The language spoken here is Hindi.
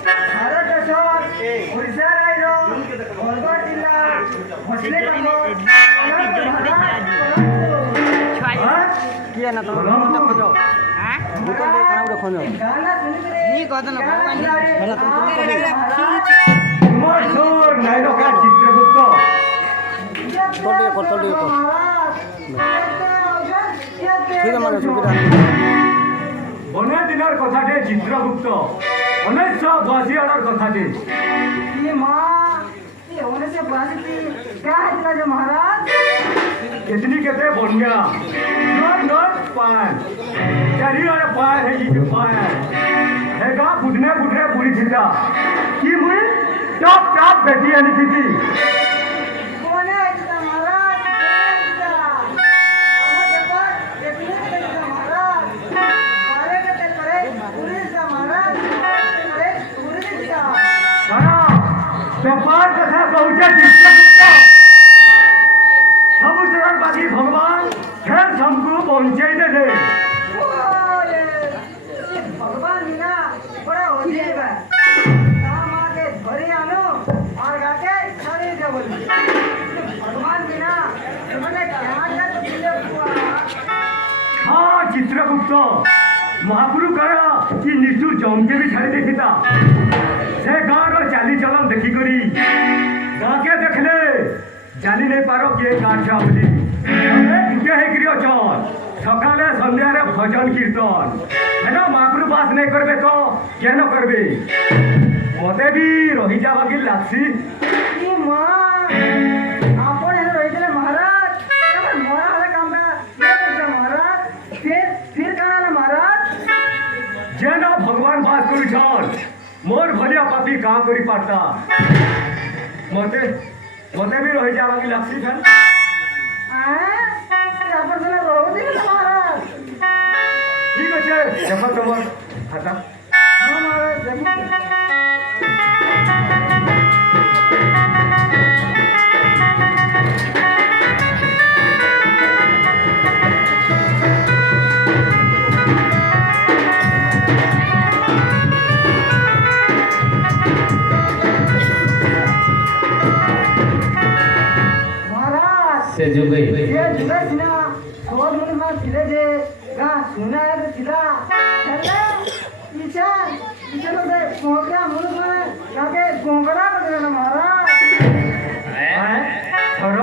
भारत देशर ओडिशा रायरो बरगढ़ जिला मछली किए ना तुम तो खोजो हां भूकंप दे कोना उठे खोजो नी कहत ना भला तुम मोर छोर नाइ का चित्रगुप्त तोल दे ठीक है माने सुविधा बने दिनर कथाटे चित्रगुप्त 1982 आडर कथाटे ये मां ये 1982 क्या है जो महाराज कितनी कहते बनिया नॉट पान चारी वाले पान है ये पान है का फुटने पूरी छिटा कि मुई टॉप बेटी आनी थी कोने आइता महाराज व्यापार कथा पहुंचे समुद्र बाकी भगवान फिर हमको पहुंचे दे भगवान बिना बड़ा हो जाएगा काम आके घरे आनो और गाके छड़ी दे बोली भगवान बिना तुमने क्या क्या तो हाँ चित्रगुप्त महापुरु करा कि निष्ठुर जमके भी छाड़ी देखिता से गाँव चाली चलन देखी करी गाँके देखले जानी नहीं पारो किए गाँव छुआ बोली गुटे होकर अचन सकाले सन्ध्यार भजन कीर्तन है ना महापुरु बास नहीं करबे तो क्या न करबे मते भी रही जावा कि लागसी जेना भगवान बास करुछन मोर भलिया पापी का करी पाता मते भी रही जावा कि लागसी फन ठीक है देखो तुम खाता से जुगे ये जुगे सिना सोल मुनि मा सिले जे गा सुना है सिला चले पीछे लो दे मोगरा मुनि मा जाके गोंगड़ा कर देना महाराज